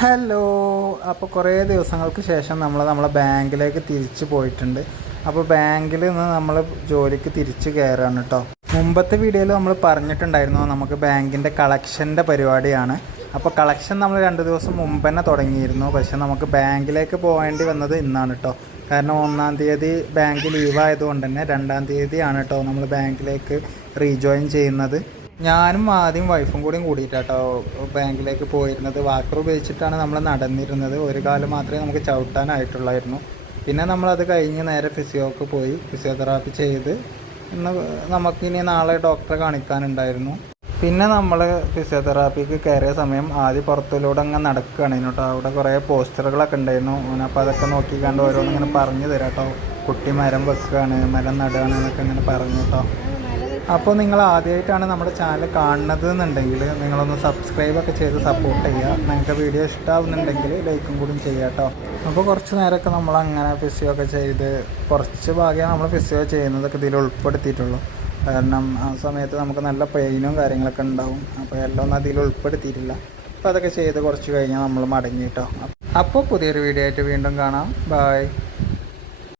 Hello. അപ്പോൾ കുറേ ദിവസങ്ങൾക്ക് ശേഷം നമ്മളെ ബാങ്കിലേക്ക് തിരിച്ചു പോയിട്ടുണ്ട്. അപ്പോൾ ബാങ്കിൽ നിന്ന് നമ്മൾ ജോലിക്ക് തിരിച്ച് കയറുകയാണ് കേട്ടോ. മുമ്പത്തെ വീഡിയോയിൽ നമ്മൾ പറഞ്ഞിട്ടുണ്ടായിരുന്നു നമുക്ക് ബാങ്കിൻ്റെ കളക്ഷൻ്റെ പരിപാടിയാണ്. അപ്പോൾ കളക്ഷൻ നമ്മൾ 2 ദിവസം മുമ്പ് തന്നെ തുടങ്ങിയിരുന്നു. പക്ഷേ നമുക്ക് ബാങ്കിലേക്ക് പോകേണ്ടി വന്നത് ഇന്നാണ് കേട്ടോ. കാരണം 1-ാം തീയതി ബാങ്ക് ലീവായതുകൊണ്ട് തന്നെ 2-ാം തീയതിയാണ് കേട്ടോ നമ്മൾ ബാങ്കിലേക്ക് റീജോയിൻ ചെയ്യുന്നത്. ഞാനും ആദ്യം വൈഫും കൂടിയിട്ടാട്ടോ ബാങ്കിലേക്ക് പോയിരുന്നത്. വാക്കർ ഉപയോഗിച്ചിട്ടാണ് നമ്മൾ നടന്നിരുന്നത്. ഒരു കാലം മാത്രമേ നമുക്ക് ചവിട്ടാനായിട്ടുള്ളായിരുന്നു. പിന്നെ നമ്മളത് കഴിഞ്ഞ് നേരെ ഫിസിയോക്ക് പോയി ഫിസിയോതെറാപ്പി ചെയ്ത് ഇന്ന് നമുക്കിനി നാളെ ഡോക്ടറെ കാണിക്കാനുണ്ടായിരുന്നു. പിന്നെ നമ്മൾ ഫിസിയോതെറാപ്പിക്ക് കയറിയ സമയം ആദ്യം പുറത്തിലൂടെ അങ്ങ് നടക്കുകയാണ് കേട്ടോ. അവിടെ കുറേ പോസ്റ്ററുകളൊക്കെ ഉണ്ടായിരുന്നു. അപ്പോൾ അതൊക്കെ നോക്കിക്കണ്ട് ഓരോന്നിങ്ങനെ പറഞ്ഞു തരാം കേട്ടോ. കുട്ടി മരം വെക്കുകയാണ്, മരം നടുകയാണ് എന്നൊക്കെ ഇങ്ങനെ പറഞ്ഞു കേട്ടോ. അപ്പോൾ നിങ്ങൾ ആദ്യമായിട്ടാണ് നമ്മുടെ ചാനൽ കാണുന്നത് എന്നുണ്ടെങ്കിൽ നിങ്ങളൊന്ന് സബ്സ്ക്രൈബൊക്കെ ചെയ്ത് സപ്പോർട്ട് ചെയ്യുക. നിങ്ങൾക്ക് വീഡിയോ ഇഷ്ടമാവുന്നുണ്ടെങ്കിൽ ലൈക്കും കൂടി ചെയ്യുക കേട്ടോ. അപ്പോൾ കുറച്ച് നേരമൊക്കെ നമ്മളങ്ങനെ ഫിസിയോ ഒക്കെ ചെയ്ത് കുറച്ച് ഭാഗം നമ്മൾ ഫിസിയോ ചെയ്യുന്നതൊക്കെ ഇതിൽ ഉൾപ്പെടുത്തിയിട്ടുള്ളൂ. കാരണം ആ സമയത്ത് നമുക്ക് നല്ല പെയിനും കാര്യങ്ങളൊക്കെ ഉണ്ടാവും. അപ്പോൾ എല്ലാം ഒന്നും അതിൽ ഉൾപ്പെടുത്തിയിട്ടില്ല. അപ്പോൾ അതൊക്കെ ചെയ്ത് കുറച്ച് കഴിഞ്ഞാൽ നമ്മൾ മടങ്ങി കേട്ടോ. അപ്പോൾ പുതിയൊരു വീഡിയോ ആയിട്ട് വീണ്ടും കാണാം. ബൈ.